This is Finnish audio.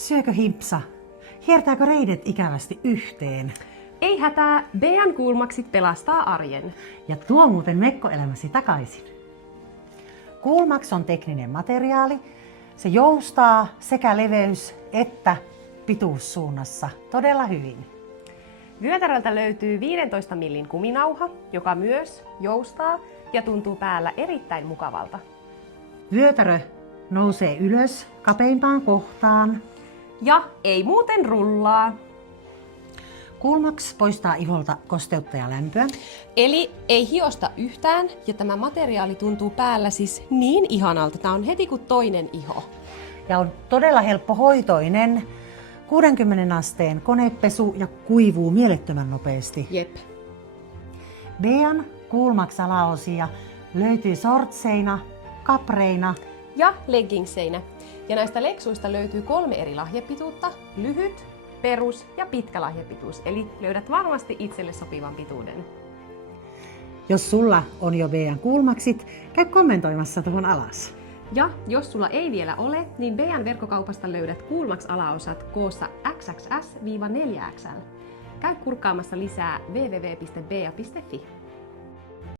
Syökö himpsa? Hiertääkö reidet ikävästi yhteen? Ei hätää, Bean Coolmaxit pelastaa arjen. Ja tuo muuten mekkoelämäsi takaisin. Coolmax on tekninen materiaali. Se joustaa sekä leveys- että pituussuunnassa todella hyvin. Vyötäröltä löytyy 15 millin kuminauha, joka myös joustaa ja tuntuu päällä erittäin mukavalta. Vyötärö nousee ylös kapeimpaan kohtaan. Ja ei muuten rullaa. Coolmax poistaa iholta kosteutta ja lämpöä. Eli ei hiosta yhtään ja tämä materiaali tuntuu päällä siis niin ihanalta. Tämä on heti kuin toinen iho. Ja on todella helppohoitoinen. 60 asteen konepesu ja kuivuu mielettömän nopeasti. Jep. Bean Coolmax alaosia löytyy sortseina, kapreina Ja leggingseinä. Ja näistä leksuista löytyy 3 eri lahjepituutta. Lyhyt, perus ja pitkä lahjepituus. Eli löydät varmasti itselle sopivan pituuden. Jos sulla on jo Bean Coolmaxit, käy kommentoimassa tuohon alas. Ja jos sulla ei vielä ole, niin Bean verkkokaupasta löydät Coolmax-alaosat koossa XXS-4XL. Käy kurkkaamassa lisää www.bea.fi.